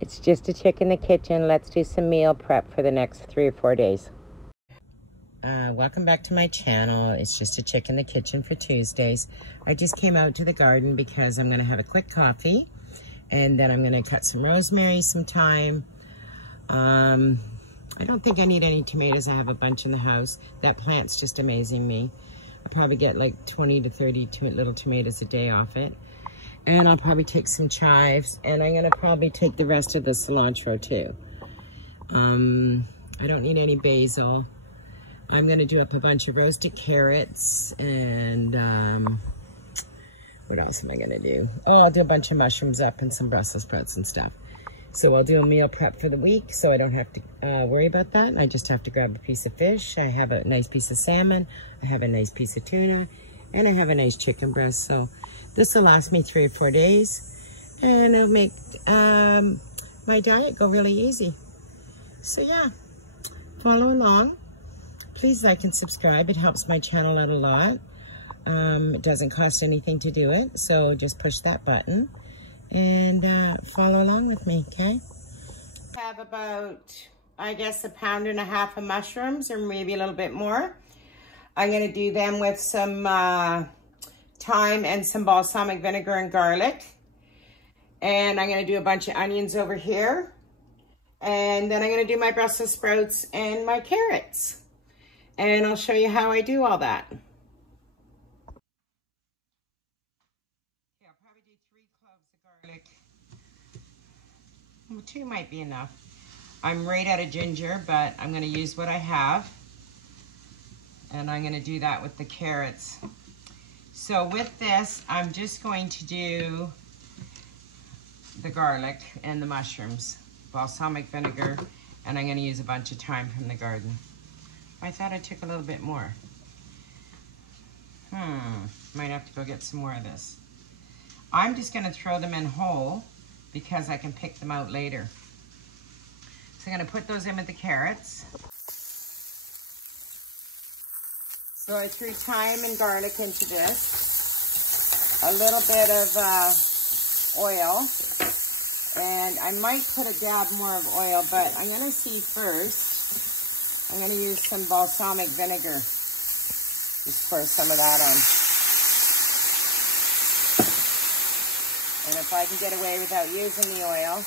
It's just a chick in the kitchen. Let's do some meal prep for the next 3 or 4 days. Welcome back to my channel. It's just a chick in the kitchen for Tuesdays. I just came out to the garden because I'm going to have a quick coffee. And then I'm going to cut some rosemary, some thyme. I don't think I need any tomatoes. I have a bunch in the house. That plant's just amazing me. I probably get like 20 to 30 little tomatoes a day off it. And I'll probably take some chives. And I'm going to probably take the rest of the cilantro too. I don't need any basil. I'm going to do up a bunch of roasted carrots. And what else am I going to do? Oh, I'll do a bunch of mushrooms up and some Brussels sprouts and stuff. So I'll do a meal prep for the week so I don't have to worry about that. I just have to grab a piece of fish. I have a nice piece of salmon. I have a nice piece of tuna. And I have a nice chicken breast. So this will last me 3 or 4 days. And it'll make my diet go really easy. So yeah, follow along. Please like and subscribe. It helps my channel out a lot. It doesn't cost anything to do it. So just push that button. And follow along with me, okay? I have about, I guess, 1.5 pounds of mushrooms, or maybe a little bit more. I'm going to do them with some thyme and some balsamic vinegar and garlic. And I'm going to do a bunch of onions over here. And then I'm going to do my Brussels sprouts and my carrots. And I'll show you how I do all that. 2 might be enough. I'm right out of ginger, but I'm going to use what I have. And I'm going to do that with the carrots. So with this, I'm just going to do the garlic and the mushrooms, balsamic vinegar, and I'm going to use a bunch of thyme from the garden. I thought I took a little bit more. Might have to go get some more of this. I'm just going to throw them in whole, because I can pick them out later. So I'm going to put those in with the carrots. So I threw thyme and garlic into this. A little bit of oil. And I might put a dab more of oil, but I'm going to see first. I'm going to use some balsamic vinegar. Just pour some of that on. And if I can get away without using the oil,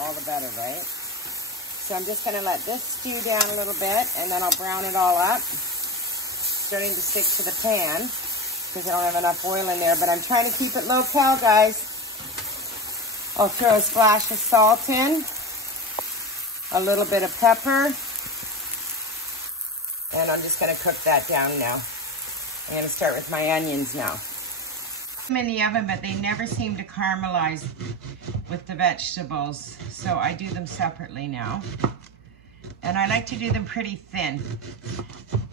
all the better, right? So I'm just gonna let this stew down a little bit, and then I'll brown it all up. Starting to stick to the pan, because I don't have enough oil in there, but I'm trying to keep it low-cal, guys. I'll throw a splash of salt in, a little bit of pepper, and I'm just gonna cook that down now. I'm gonna start with my onions now. In the oven, but they never seem to caramelize with the vegetables, so I do them separately now. And I like to do them pretty thin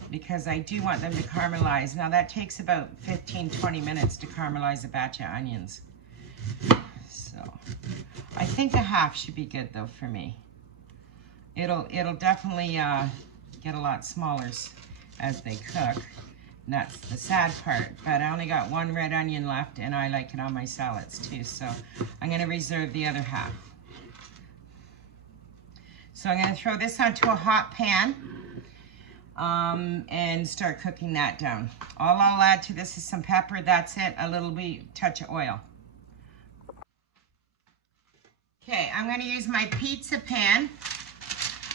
because I do want them to caramelize. Now that takes about 15-20 minutes to caramelize a batch of onions. So I think a half should be good though for me. It'll definitely get a lot smaller as they cook. And that's the sad part, but I only got 1 red onion left, and I like it on my salads too, so I'm going to reserve the other half. So I'm going to throw this onto a hot pan and start cooking that down. All I'll add to this is some pepper, that's it, a little wee touch of oil. Okay, I'm going to use my pizza pan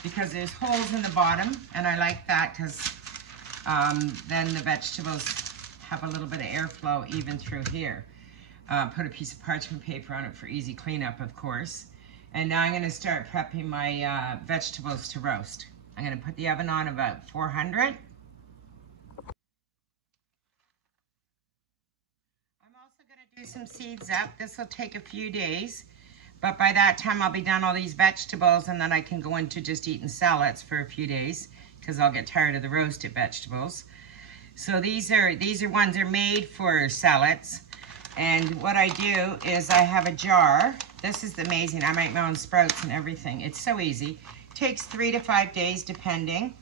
because there's holes in the bottom, and I like that because then the vegetables have a little bit of airflow even through here. Put a piece of parchment paper on it for easy cleanup, of course. And now I'm going to start prepping my vegetables to roast. I'm going to put the oven on about 400. I'm also going to do some seeds up. This will take a few days, but by that time I'll be done all these vegetables, and then I can go into just eating salads for a few days, because I'll get tired of the roasted vegetables. So these are ones that are made for salads. And what I do is I have a jar. This is amazing. I make my own sprouts and everything. It's so easy. It takes 3 to 5 days depending.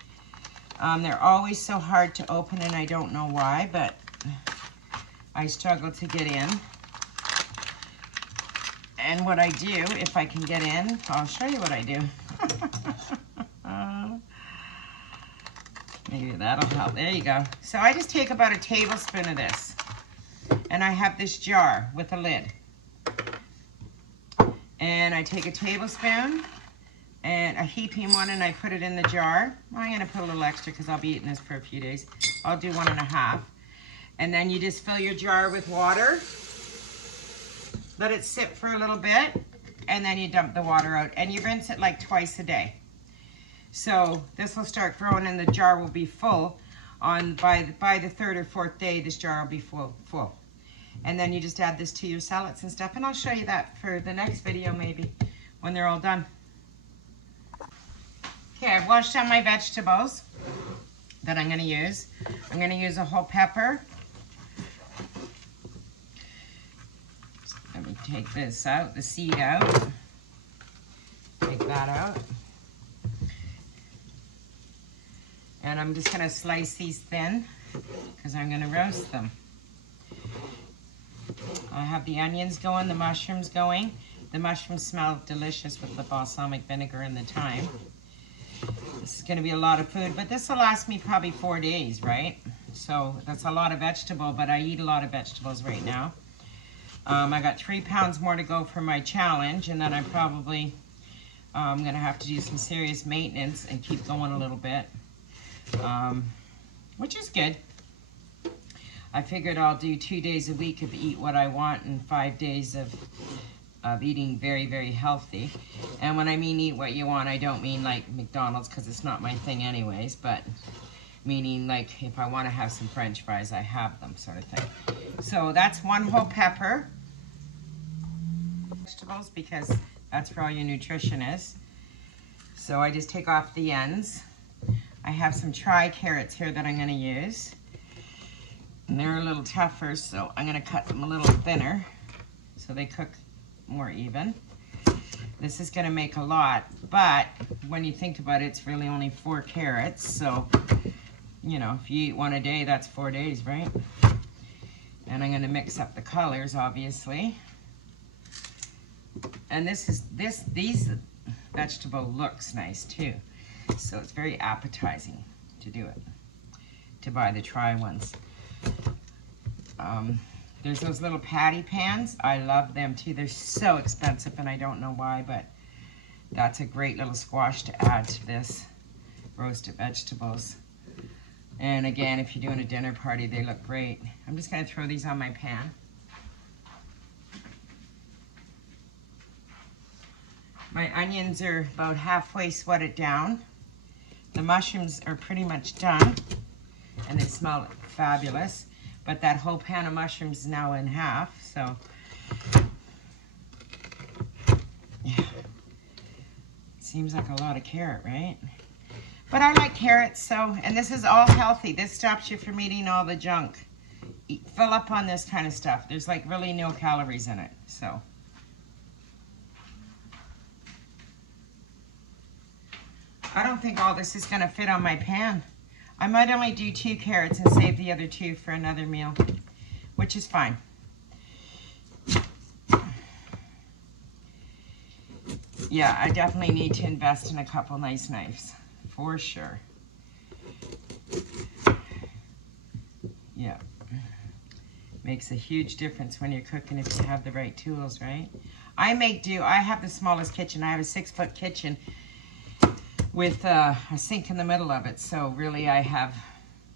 They're always so hard to open, and I don't know why, but I struggle to get in. And what I do, if I can get in, I'll show you what I do. Maybe that'll help. There you go. So I just take about a tablespoon of this. And I have this jar with a lid. And I take a tablespoon and a heaping one and I put it in the jar. I'm going to put a little extra because I'll be eating this for a few days. I'll do 1.5. And then you just fill your jar with water. Let it sit for a little bit. And then you dump the water out. And you rinse it like twice a day. So this will start growing and the jar will be full. By the 3rd or 4th day, this jar will be full. And then you just add this to your salads and stuff. And I'll show you that for the next video maybe when they're all done. Okay, I've washed down my vegetables that I'm going to use. I'm going to use a whole pepper. Let me take this out, the seed out. Take that out. And I'm just going to slice these thin because I'm going to roast them. I have the onions going, the mushrooms going. The mushrooms smell delicious with the balsamic vinegar and the thyme. This is going to be a lot of food, but this will last me probably 4 days, right? So that's a lot of vegetable, but I eat a lot of vegetables right now. I got 3 pounds more to go for my challenge, and then I'm probably going to have to do some serious maintenance and keep going a little bit, which is good. I figured I'll do 2 days a week of eat what I want and 5 days of eating very, very healthy. And when I mean eat what you want, I don't mean like McDonald's because it's not my thing anyways, but meaning like if I want to have some French fries, I have them sort of thing. So that's 1 whole pepper. Vegetables because that's where all your nutrition is. So I just take off the ends. I have some carrots here that I'm going to use. And they're a little tougher, so I'm going to cut them a little thinner so they cook more even. This is going to make a lot, but when you think about it, it's really only 4 carrots. So, you know, if you eat 1 a day, that's 4 days, right? And I'm going to mix up the colors, obviously. And these vegetable looks nice too. So it's very appetizing to do it, to buy the try ones. There's those little patty pans. I love them too. They're so expensive and I don't know why, but that's a great little squash to add to this roasted vegetables. And again, if you're doing a dinner party, they look great. I'm just going to throw these on my pan. My onions are about halfway sweated down. The mushrooms are pretty much done and they smell fabulous. But that whole pan of mushrooms is now in half, so yeah. Seems like a lot of carrot, right? But I like carrots, so, and this is all healthy. This stops you from eating all the junk. Fill up on this kind of stuff. There's like really no calories in it, so. I don't think all this is gonna fit on my pan. I might only do 2 carrots and save the other 2 for another meal, which is fine. Yeah, I definitely need to invest in a couple nice knives, for sure. Yeah, makes a huge difference when you're cooking if you have the right tools, right? I make do. I have the smallest kitchen. I have a 6-foot kitchen with a sink in the middle of it. So really I have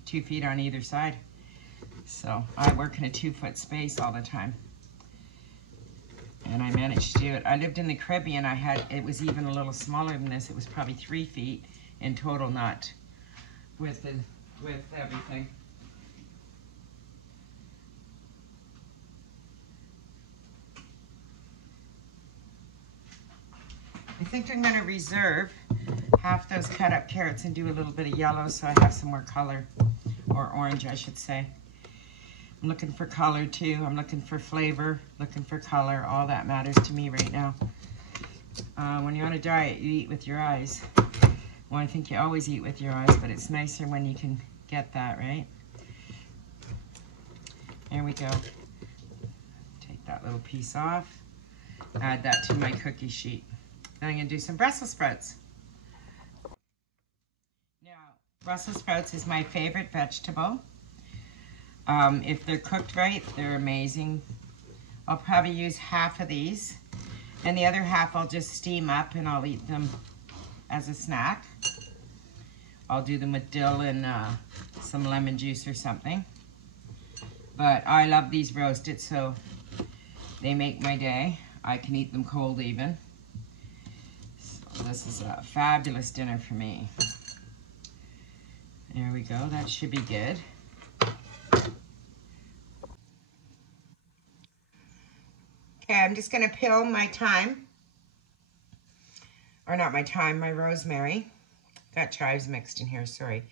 2 feet on either side. So I work in a 2-foot space all the time. And I managed to do it. I lived in the Caribbean. It was even a little smaller than this. It was probably 3 feet in total, not with everything. I think I'm going to reserve half those cut up carrots and do a little bit of yellow so I have some more color, or orange I should say. I'm looking for color too. I'm looking for flavor, looking for color. All that matters to me right now. When you're on a diet, you eat with your eyes. Well, I think you always eat with your eyes, but it's nicer when you can get that, right? There we go. Take that little piece off. Add that to my cookie sheet. Then I'm gonna do some Brussels sprouts. Now, Brussels sprouts is my favorite vegetable. If they're cooked right, they're amazing. I'll probably use half of these, and the other half I'll just steam up and I'll eat them as a snack. I'll do them with dill and some lemon juice or something. But I love these roasted, so they make my day. I can eat them cold even. So this is a fabulous dinner for me. There we go, that should be good. Okay, I'm just gonna peel my thyme. Or not my thyme, my rosemary. Got chives mixed in here, sorry.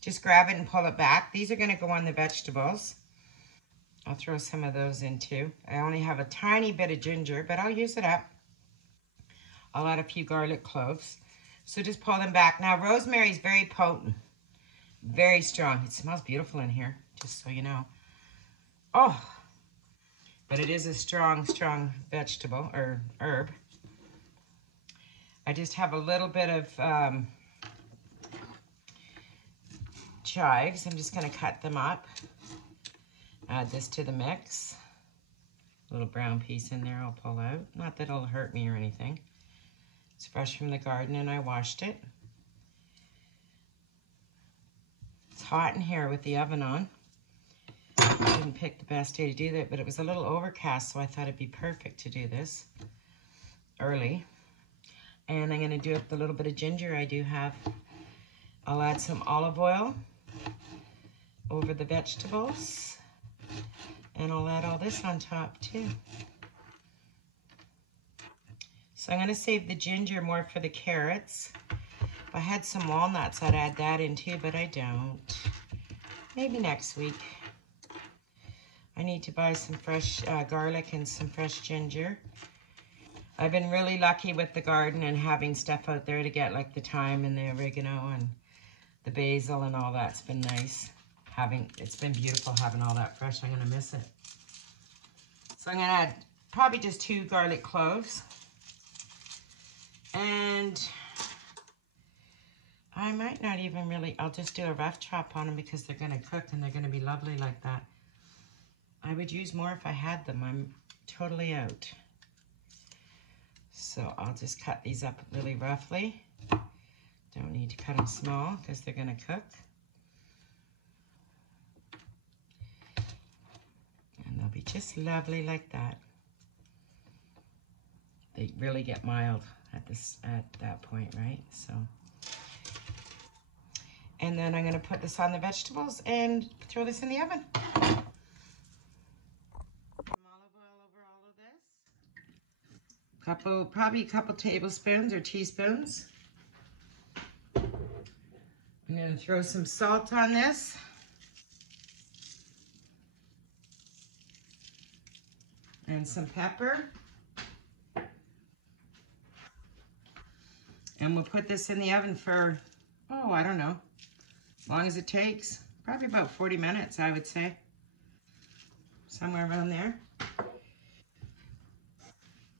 Just grab it and pull it back. These are gonna go on the vegetables. I'll throw some of those in too. I only have a tiny bit of ginger, but I'll use it up. I'll add a few garlic cloves. So just pull them back. Now, rosemary is very potent, very strong. It smells beautiful in here, just so you know. Oh, but it is a strong, strong vegetable or herb. I just have a little bit of chives. I'm just gonna cut them up. Add this to the mix. A little brown piece in there I'll pull out. Not that it'll hurt me or anything. It's fresh from the garden and I washed it. It's hot in here with the oven on. I didn't pick the best day to do that, but it was a little overcast, so I thought it'd be perfect to do this early. And I'm gonna do it with a little bit of ginger I do have. I'll add some olive oil over the vegetables. And I'll add all this on top too. So I'm gonna save the ginger more for the carrots. If I had some walnuts, I'd add that in too, but I don't. Maybe next week. I need to buy some fresh garlic and some fresh ginger. I've been really lucky with the garden and having stuff out there to get like the thyme and the oregano and the basil and all that's been nice. It's been beautiful having all that fresh. I'm gonna miss it. So I'm gonna add probably just 2 garlic cloves. And I might not even really, I'll just do a rough chop on them because they're gonna cook and they're gonna be lovely like that. I would use more if I had them. I'm totally out. So I'll just cut these up really roughly. Don't need to cut them small because they're gonna cook. And they'll be just lovely like that. They really get mild at that point, right? So, and then I'm gonna put this on the vegetables and throw this in the oven. Probably a couple tablespoons or teaspoons. I'm gonna throw some salt on this. And some pepper. And we'll put this in the oven for, oh, I don't know, as long as it takes. Probably about 40 minutes, I would say. Somewhere around there.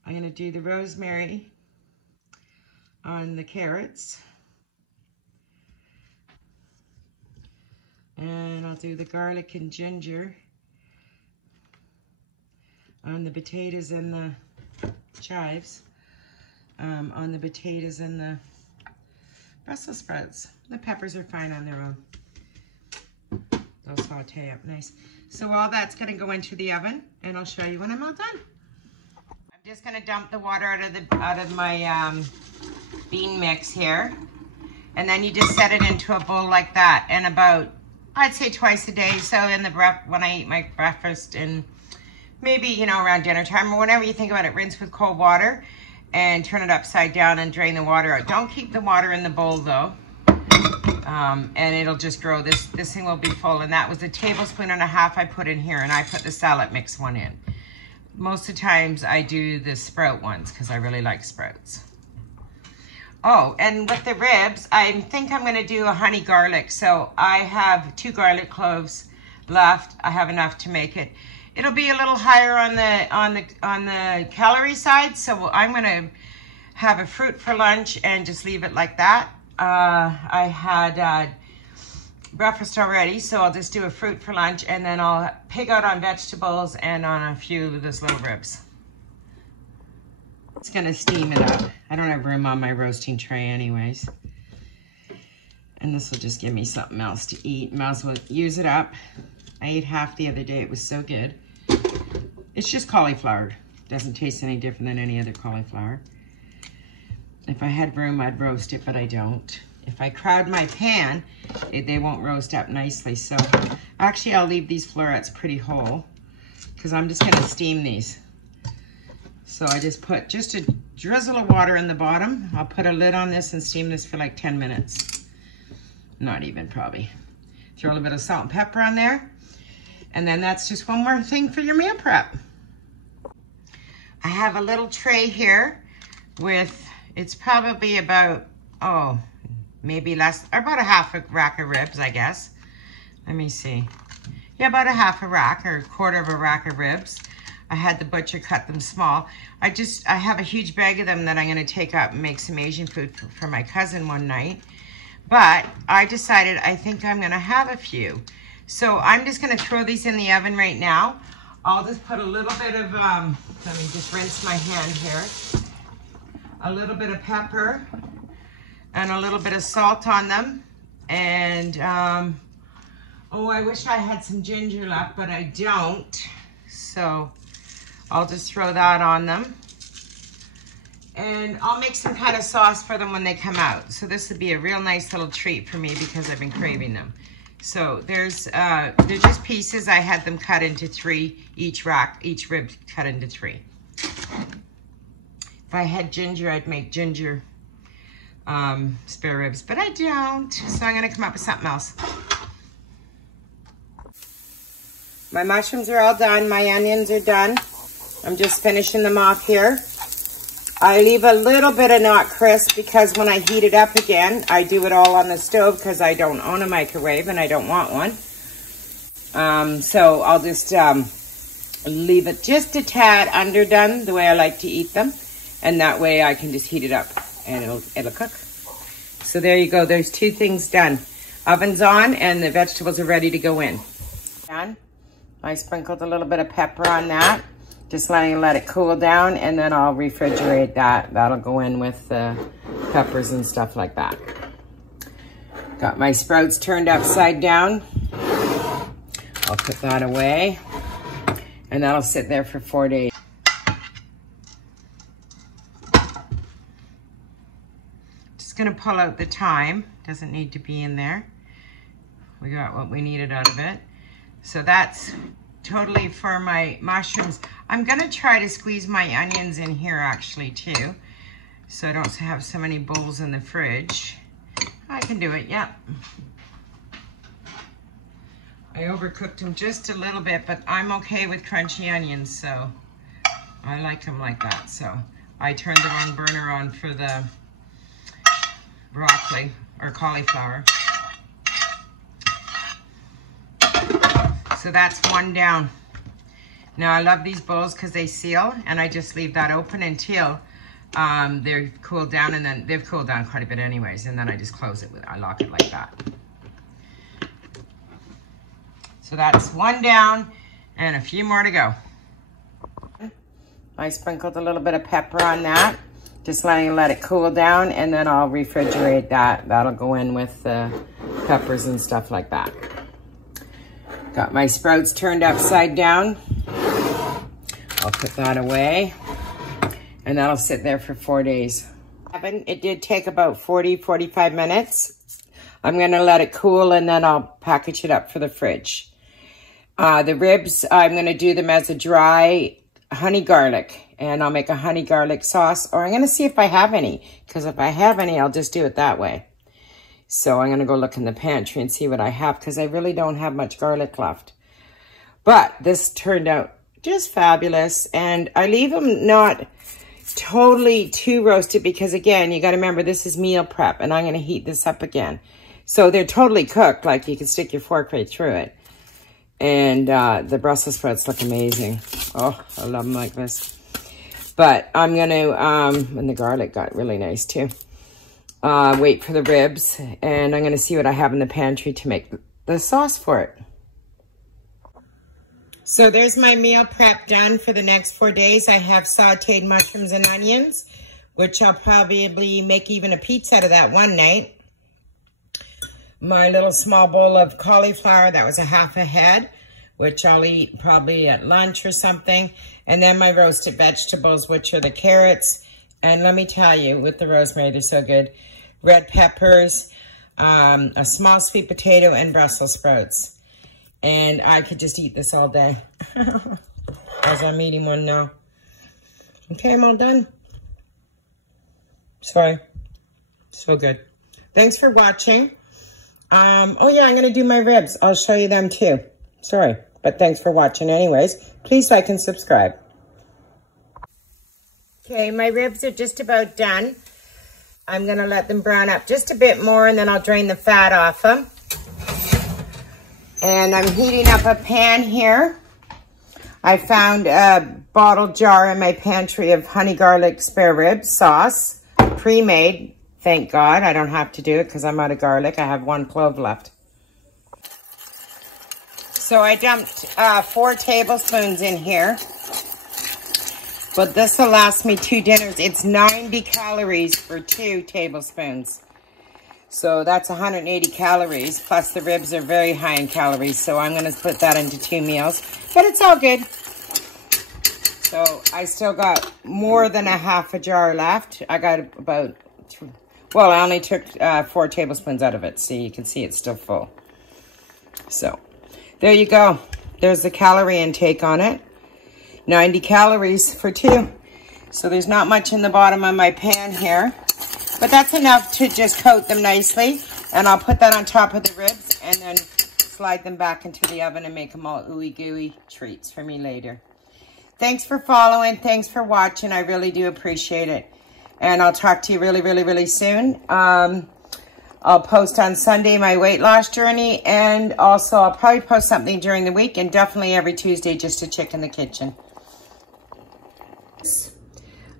I'm gonna do the rosemary on the carrots. And I'll do the garlic and ginger on the potatoes and the chives. On the potatoes and the Brussels sprouts. The peppers are fine on their own. They'll saute up nice. So all that's gonna go into the oven and I'll show you when I'm all done. I'm just gonna dump the water out of my bean mix here. And then you just set it into a bowl like that. And about, I'd say twice a day. So when I eat my breakfast and maybe, you know, around dinner time or whenever you think about it, rinse with cold water and turn it upside down and drain the water out. Don't keep the water in the bowl though. And it'll just grow. This thing will be full. And that was a tablespoon and a half I put in here, and I put the salad mix one in. Most of the times I do the sprout ones because I really like sprouts. Oh, and with the ribs, I think I'm gonna do a honey garlic. So I have 2 garlic cloves left. I have enough to make it. it'll be a little higher on the calorie side. So I'm gonna have a fruit for lunch and just leave it like that. I had breakfast already, so I'll just do a fruit for lunch, and then I'll pig out on vegetables and on a few of those little ribs. It's gonna steam it up. I don't have room on my roasting tray anyways. And this will just give me something else to eat. Might as well use it up. I ate half the other day. It was so good. It's just cauliflower. Doesn't taste any different than any other cauliflower. If I had room, I'd roast it, but I don't. If I crowd my pan, they won't roast up nicely. So actually, I'll leave these florets pretty whole because I'm just gonna steam these. So I just put just a drizzle of water in the bottom. I'll put a lid on this and steam this for like 10 minutes. Not even, probably. Throw a little bit of salt and pepper on there. And then that's just one more thing for your meal prep. I have a little tray here with, it's probably about, oh, maybe less, about a half a rack of ribs, I guess. Let me see. Yeah, about a half a rack or a quarter of a rack of ribs. I had the butcher cut them small. I have a huge bag of them that I'm gonna take up and make some Asian food for my cousin one night. But I decided I think I'm gonna have a few. So I'm just gonna throw these in the oven right now. I'll just put a little bit of, let me just rinse my hand here. A little bit of pepper and a little bit of salt on them. And, oh, I wish I had some ginger left, but I don't. So I'll just throw that on them. And I'll make some kind of sauce for them when they come out. So this would be a real nice little treat for me because I've been craving them. So they're just pieces. I had them cut into 3, each rib cut into 3. If I had ginger, I'd make ginger spare ribs, but I don't. So I'm gonna come up with something else. My mushrooms are all done. My onions are done. I'm just finishing them off here. I leave a little bit of not crisp because when I heat it up again, I do it all on the stove because I don't own a microwave and I don't want one. So I'll just leave it just a tad underdone the way I like to eat them. And that way I can just heat it up and it'll cook. So there you go. There's 2 things done. Oven's on and the vegetables are ready to go in. Done. I sprinkled a little bit of pepper on that. Just let it cool down, and then I'll refrigerate that. That'll go in with the peppers and stuff like that. Got my sprouts turned upside down. I'll put that away, and that'll sit there for 4 days. Just gonna pull out the thyme. Doesn't need to be in there. We got what we needed out of it. So that's totally for my mushrooms. I'm gonna try to squeeze my onions in here actually too, so I don't have so many bowls in the fridge. I can do it, yep. I overcooked them just a little bit, but I'm okay with crunchy onions, so I like them like that. So I turned the wrong burner on for the broccoli or cauliflower. So that's 1 down. Now I love these bowls because they seal, and I just leave that open until they're cooled down, and then they've cooled down quite a bit anyways, and then I just close it I lock it like that. So that's 1 down and a few more to go. I sprinkled a little bit of pepper on that. Just let it cool down, and then I'll refrigerate that. That'll go in with the peppers and stuff like that. Got my sprouts turned upside down. I'll put that away, and that'll sit there for 4 days. It did take about 40-45 minutes. I'm gonna let it cool, and then I'll package it up for the fridge. The ribs, I'm gonna do them as a dry honey garlic, and I'll make a honey garlic sauce, or I'm gonna see if I have any, because if I have any, I'll just do it that way. So I'm gonna go look in the pantry and see what I have, because I really don't have much garlic left. But this turned out just fabulous, and I leave them not totally too roasted because, again, you got to remember this is meal prep, and I'm going to heat this up again. So they're totally cooked, like you can stick your fork right through it. And the Brussels sprouts look amazing. Oh, I love them like this. But I'm going to, and the garlic got really nice too. Wait for the ribs. And I'm going to see what I have in the pantry to make the sauce for it. So there's my meal prep done for the next 4 days. I have sauteed mushrooms and onions, which I'll probably make even a pizza out of that one night. My little small bowl of cauliflower, that was a half a head, which I'll eat probably at lunch or something. And then my roasted vegetables, which are the carrots. And let me tell you, with the rosemary, they're so good. Red peppers, a small sweet potato, and Brussels sprouts. And I could just eat this all day. As I'm eating one now. Okay, I'm all done. Sorry. So good. Thanks for watching. Oh yeah, I'm going to do my ribs. I'll show you them too. Sorry, but thanks for watching anyways. Please like and subscribe. Okay, my ribs are just about done. I'm going to let them brown up just a bit more, and then I'll drain the fat off them. And I'm heating up a pan here. I found a bottle jar in my pantry of honey garlic spare rib sauce, pre-made. Thank God I don't have to do it because I'm out of garlic. I have 1 clove left. So I dumped 4 tablespoons in here. But this will last me 2 dinners. It's 90 calories for 2 tablespoons. So that's 180 calories, plus the ribs are very high in calories. So I'm going to split that into 2 meals. But it's all good. So I still got more than a half a jar left. I got about, well, I only took 4 tablespoons out of it. So you can see it's still full. So there you go. There's the calorie intake on it. 90 calories for 2. So there's not much in the bottom of my pan here. But that's enough to just coat them nicely. And I'll put that on top of the ribs and then slide them back into the oven and make them all ooey gooey treats for me later. Thanks for following. Thanks for watching. I really do appreciate it. And I'll talk to you really, really, really soon. I'll post on Sunday my weight loss journey. And also I'll probably post something during the week. And definitely every Tuesday, just a chick in the kitchen.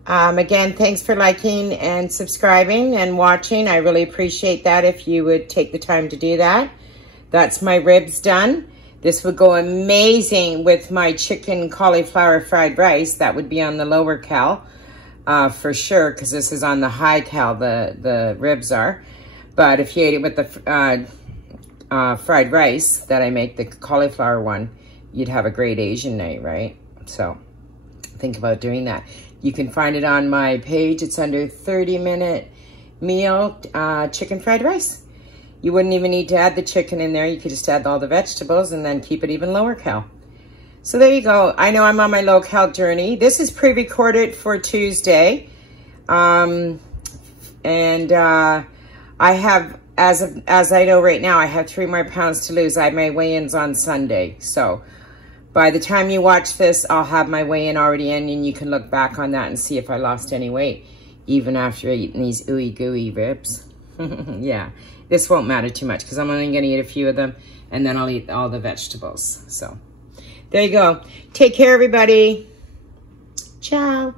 Again, thanks for liking and subscribing and watching. I really appreciate that if you would take the time to do that. That's my ribs done. This would go amazing with my chicken cauliflower fried rice. That would be on the lower cal for sure, because this is on the high cal, the ribs are. But if you ate it with the fried rice that I make, the cauliflower one, you'd have a great Asian night, right? So think about doing that. You can find it on my page. It's under 30-minute meal chicken fried rice. You wouldn't even need to add the chicken in there. You could just add all the vegetables and then keep it even lower cal. So there you go. I know I'm on my low cal journey. This is pre-recorded for Tuesday. I have, as I know right now, I have 3 more pounds to lose. I have my weigh-ins on Sunday. So by the time you watch this, I'll have my weigh-in already in, and you can look back on that and see if I lost any weight, even after eating these ooey gooey ribs. Yeah, this won't matter too much because I'm only going to eat a few of them, and then I'll eat all the vegetables. So there you go. Take care, everybody. Ciao.